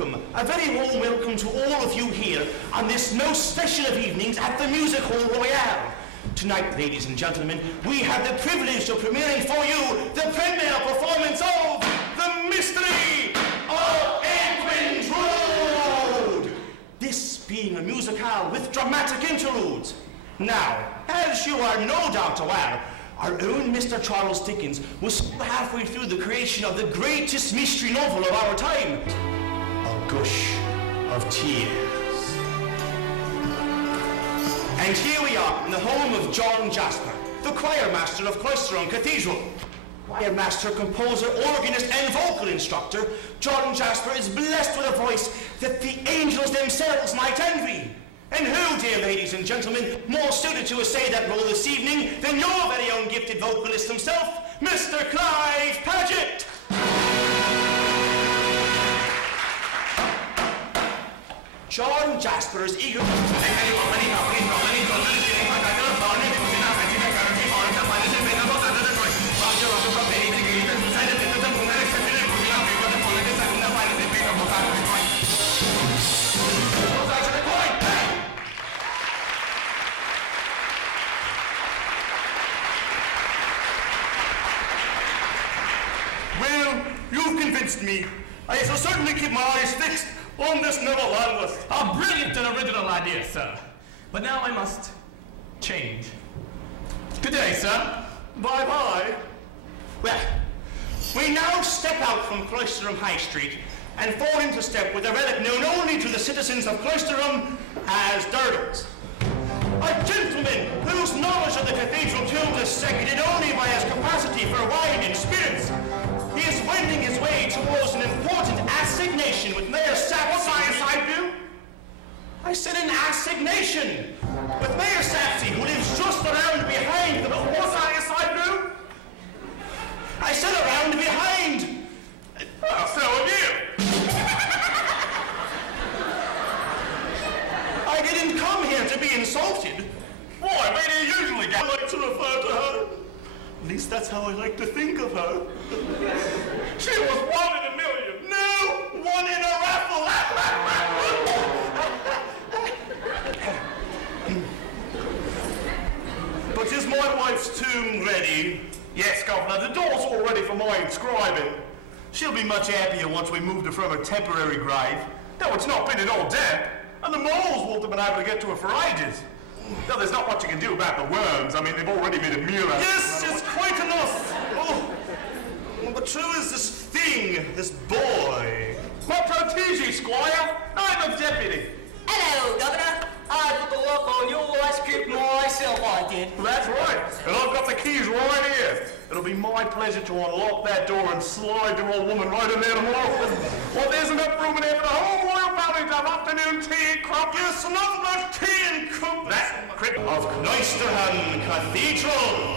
welcome, a very warm welcome to all of you here on this most special of evenings at the Music Hall Royale. Tonight, ladies and gentlemen, we have the privilege of premiering for you the premiere performance of The Mystery of Edwin Drood. This being a musicale with dramatic interludes. Now, as you are no doubt aware, our own Mr. Charles Dickens was halfway through the creation of the greatest mystery novel of our time, A Gush of Tears. And here we are in the home of John Jasper, the choir master of Cloisterham Cathedral. Choir master, composer, organist, and vocal instructor, John Jasper is blessed with a voice that the angels themselves might envy. And who, dear ladies and gentlemen, more suited to essay that role this evening than your very own gifted vocalist himself, Mr. Clive Paget? John Jasper is eager me. I shall certainly keep my eyes fixed on this Neville Landless. A brilliant and original idea, sir. But now I must change. Good day, sir. Bye-bye. Well, we now step out from Cloisterham High Street and fall into step with a relic known only to the citizens of Cloisterham as Durdles. A gentleman whose knowledge of the cathedral tomb is seconded only by his capacity for wine and spirits. He is wending his way towards an important assignation with Mayor Sapsy. What science I do? I said an assignation with Mayor Sapsy, who lives just around behind the... What science I do? I said around behind. Well, so have you. I didn't come here to be insulted. Boy, where do you usually get? I like to refer to her. At least that's how I like to think of her. She was 1 in a million. No, 1 in a raffle. But is my wife's tomb ready? Yes, Governor, the door's all ready for my inscribing. She'll be much happier once we move her from her temporary grave. No, it's not been at all damp, and the moles won't have been able to get to her for ages. No, there's not much you can do about the worms. I mean, they've already made a meal out of it. Yes, it's quite enough. Oh, but true is this thing, this boy. My protege, Squire. I'm a deputy. Hello, Governor. I put the lock on your script myself, I did. That's right. And I've got the keys right here. It'll be my pleasure to unlock that door and slide the old woman right in there tomorrow. Well, there's enough room in here for the whole royal family to have afternoon tea and crumpets. Yes, enough about tea and crumpets. That crypt of Cloisterham Cathedral.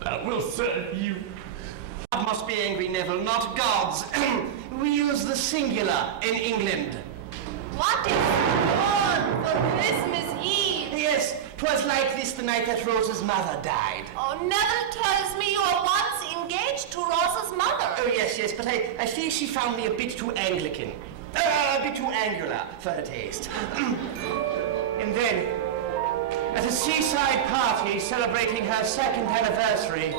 That will serve you. God must be angry, Neville, not gods. We use the singular in England. What is on for Christmas Eve? Yes, 'twas like this the night that Rosa's mother died. Oh, Neville tells me you were once engaged to Rosa's mother. Oh, yes, but I fear she found me a bit too Anglican. A bit too angular for her taste. And then, at a seaside party celebrating her 2nd anniversary,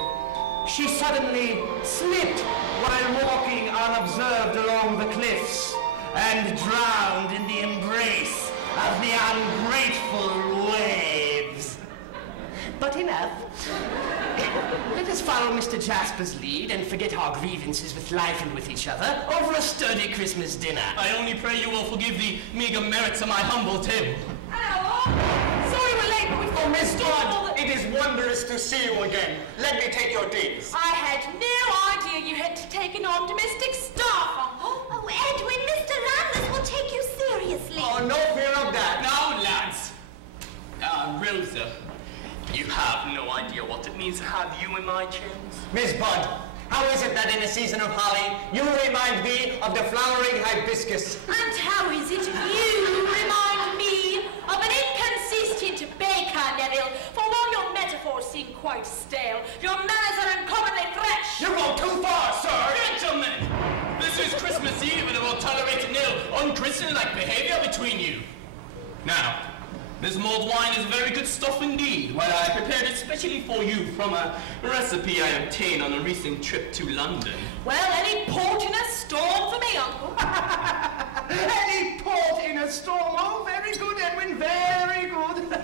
she suddenly slipped while walking unobserved along the cliffs and drowned in the embrace of the ungrateful waves. but enough. Let us follow Mr. Jasper's lead and forget our grievances with life and with each other over a sturdy Christmas dinner. I only pray you will forgive the meager merits of my humble table. Hello. Sorry we're late, but we've got Miss Todd, it is wondrous to see you again. Let me take your deeds. I had no idea you had taken on domestic staff. Oh, Edwin, Mr. Landless will take you seriously. Oh, no fear of that. Now, lads. Rosa, you have no idea what it means to have you in my chambers. Miss Budd, how is it that in a season of holly, you remind me of the flowering hibiscus? And how is it you remind me of an inconsistent baker, Neville? For while your metaphors seem quite stale, your manners are uncommonly fresh. You go too far, sir! Gentlemen, this is Christmas Eve and I will tolerate no unchristian-like behavior between you. Now, this mulled wine is very good stuff indeed. Well, I prepared it specially for you from a recipe I obtained on a recent trip to London. Well, any port in a storm for me, Uncle. Any port in a storm. Oh, very good, Edwin, very good.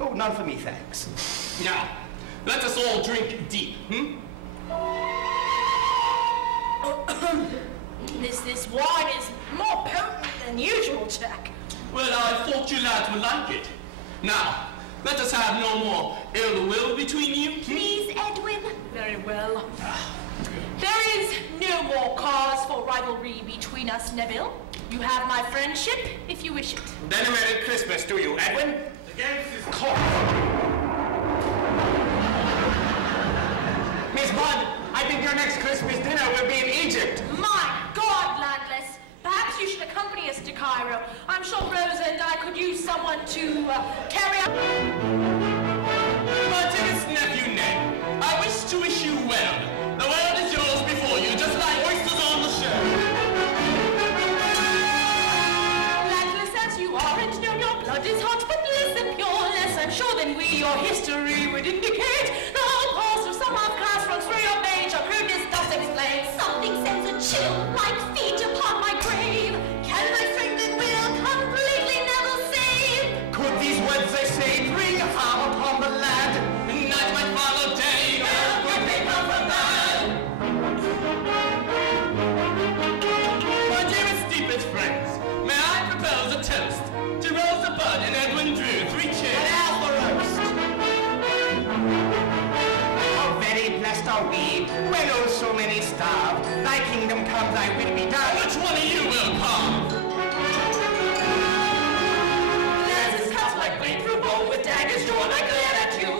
Oh, none for me, thanks. Now, let us all drink deep, This wine is more potent than usual, Jack. Well, I thought you lads would like it. Now, let us have no more ill will between you. Please, Edwin. Very well. There is no more cause for rivalry between us, Neville. You have my friendship, if you wish it. Then a Merry Christmas to you, Edwin. Against his cock. Miss Budd, I think your next Christmas dinner will be in Egypt. My God, Landless. Perhaps you should accompany us to Cairo. I'm sure Rosa and I could use someone to carry out... My dearest nephew Ned, I wish you well. The world is yours before you, just like oysters on the shore. Landless as you are, and know your blood is hot, but less and pure, less I'm sure than we, your history would indicate. The whole course of some of class runs through your veins, your crudeness does explain. Something sends a chill, like feet upon my grave. Can my strength and will completely never save? Could these words they say bring harm upon the lad? Night might follow day, well, good may come from that. My dearest, deepest friends, may I propose a toast to Rosa Budd and Edwin Drood. 3 cheers. Now the roast. Oh, very blessed are we, when oh so many starve. Thy kingdom come, thy will be done. Which one of you will come? Lances cut like blade through bow with daggers drawn. I glare at you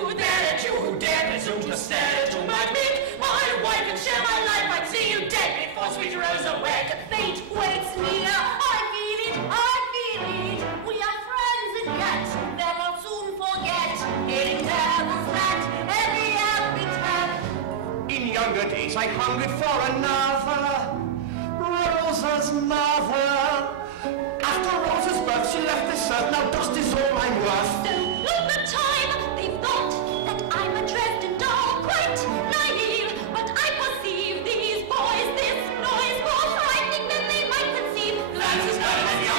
who dare presume to stare to my meek. My wife and share my life, I'd see you dead before sweet Rosa wed. Fate waits near. I feel it, I feel it. We are friends and yet they'll not soon forget. It devils that every epitaph. In younger days I hungered for another, Rosa's mother. After Rosa's birth she left this earth, now dust is all I'm worth. So long the time they thought that I'm adrift and all quite naive. But I perceive these boys, this noise more frightening than they might conceive. Lances cut and young.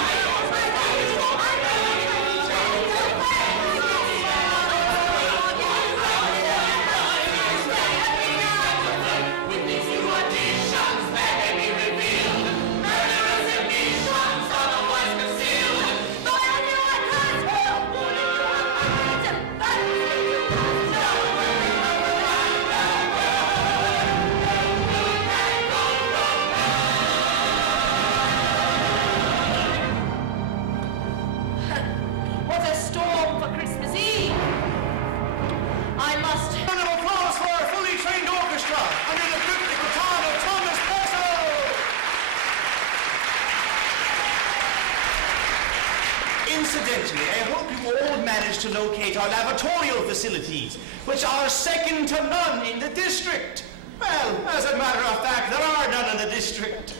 With these new additions that may be revealed, murderous ambitions otherwise concealed. Though I knew I could, wouldn't you have What a storm for Christmas Eve! I must... Round of applause for our fully trained orchestra under the cryptic baton of Thomas Purcell. Incidentally, I hope you all managed to locate our laboratorial facilities, which are second to none in the district. Well, as a matter of fact, there are none in the district.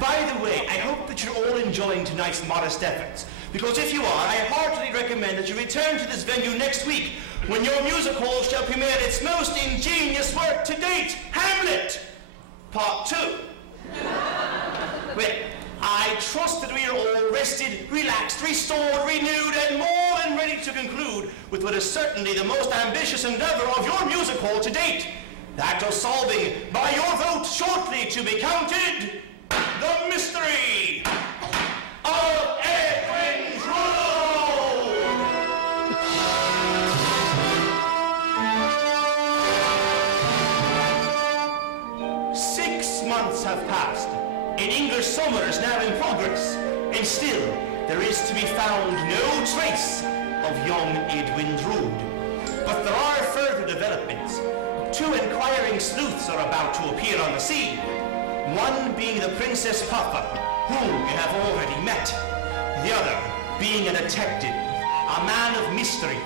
By the way, I hope that you're all enjoying tonight's modest efforts, because if you are, I heartily recommend that you return to this venue next week, when your music hall shall premiere its most ingenious work to date, Hamlet, Part 2. Well, I trust that we are all rested, relaxed, restored, renewed, and more I'm ready to conclude with what is certainly the most ambitious endeavor of your music hall to date. That of solving, by your vote shortly to be counted, the Mystery of Edwin Drood! 6 months have passed. An English summer is now in progress, and still there is to be found no trace of young Edwin Drood. But there are further developments. 2 inquiring sleuths are about to appear on the scene. One being the Princess Puffer, whom you have already met. The other being a detective, a man of mystery,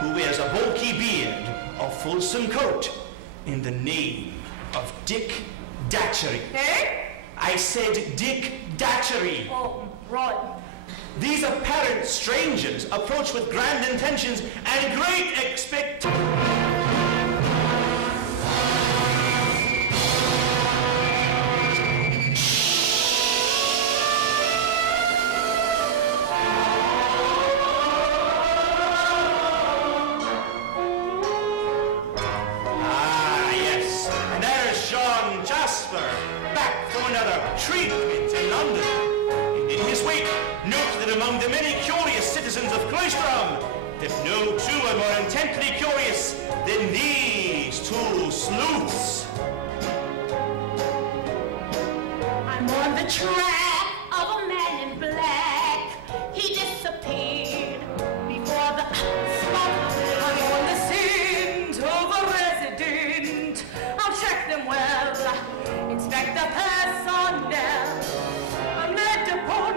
who wears a bulky beard, a fulsome coat, in the name of Dick Datchery. Eh? I said Dick Datchery. Oh, right. These apparent strangers approach with grand intentions and great expectations. Treatment in London. And in his wake, note that among the many curious citizens of Cloisterham, that no 2 are more intently curious than these 2 sleuths. I'm on the track of a man in black. He disappeared before the spot. I'm on the scent of a resident. I'll check them well. Inspect the personnel. I'm led upon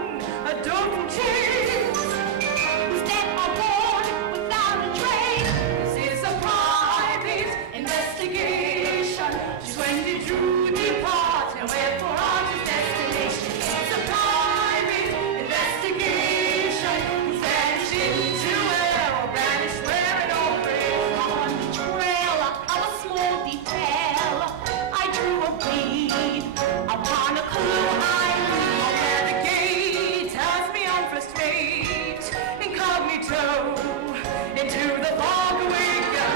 a double chase. Who's dead or born without a trace? This is a private investigation. Just when did you depart and where for on his destination? It's a private investigation. Who's vanished into where or vanished where and over it? On the trail of a small detail, I drew a bead upon a clue I knew. Where the gate has me on first fate, incognito, into the fog we go.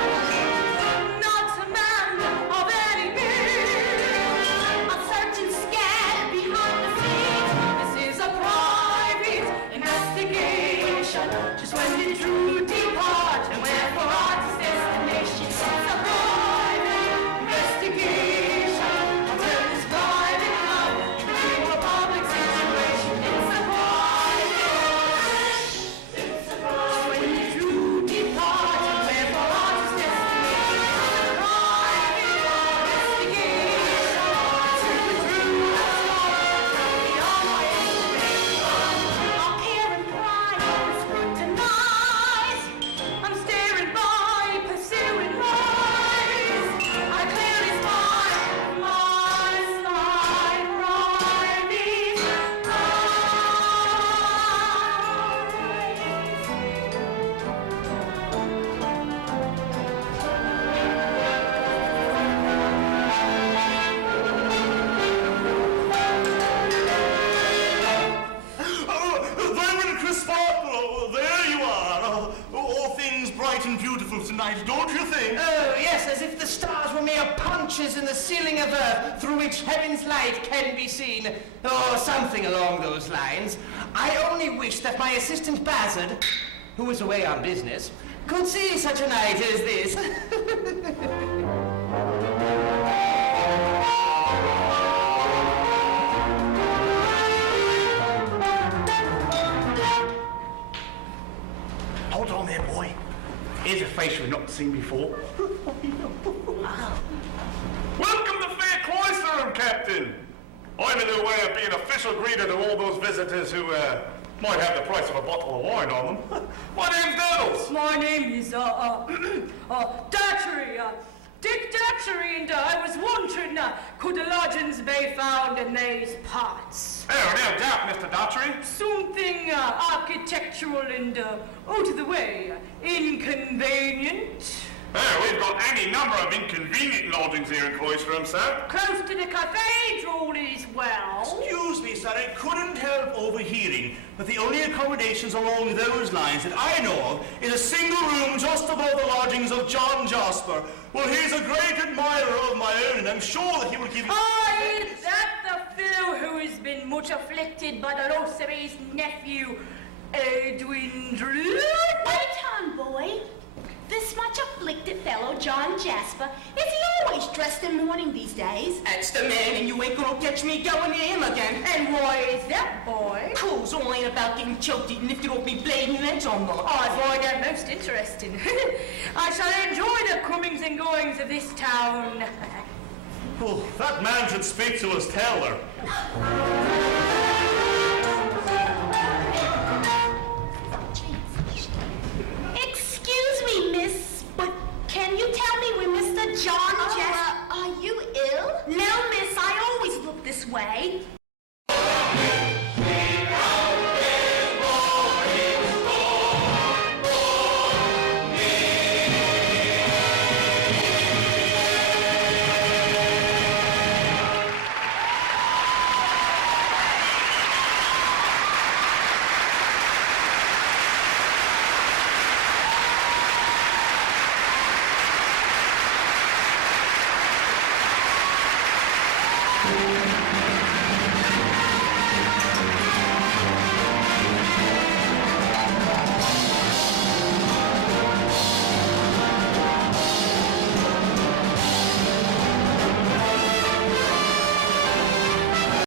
Not a man of any means, a certain scan behind the scenes. This is a private investigation. Just when did you depart and where for art is destination? It's a private investigation. I'll turn this private love into a public situation. It's a private. When did you depart and where for art is destination? It's a private investigation. To the true beyond my estimation. I'll care and pry and scrutinize. I'm staring by, pursuing lies. I clearly spy my slide private Diamond Chris Sparkle, there you are. All things bright and beautiful tonight, don't you think? Oh, yes, as if the stars were mere punches in the ceiling of earth through which heaven's light can be seen. Or something along those lines. I only wish that my assistant Bassard, who is away on business, could see such a night as this. Hold on there, boy. Here's a face we've not seen before. Welcome to Fair Cloisterham, Captain. I'm in the way of being official greeter to all those visitors who might have the price of a bottle of wine on them. My name's Durdles. My name is, Datchery, Dick Datchery, and I was wondering, could the lodgings be found in these parts? Oh, no doubt, Mr. Daughtry. Something architectural and out of the way, inconvenient. We've got any number of inconvenient lodgings here in Cloisterham, sir. Close to the cathedral as well. Excuse me, sir, I couldn't help overhearing, but the only accommodations along those lines that I know of is a single room just above the lodgings of John Jasper. Well, he's a great admirer of my own, and I'm sure that he will give you... Oh, is that the fellow who has been much afflicted by the loss of his nephew, Edwin Drood? Wait on, boy. This much afflicted fellow, John Jasper, is he always dressed in mourning these days? That's the man, and you ain't gonna catch me going near him again. And why is that, boy? Cool's all ain't about getting choked and lifted off me blading legs on the... I find that most interesting. I shall enjoy the comings and goings of this town. Oh, that man should speak to us, tell her.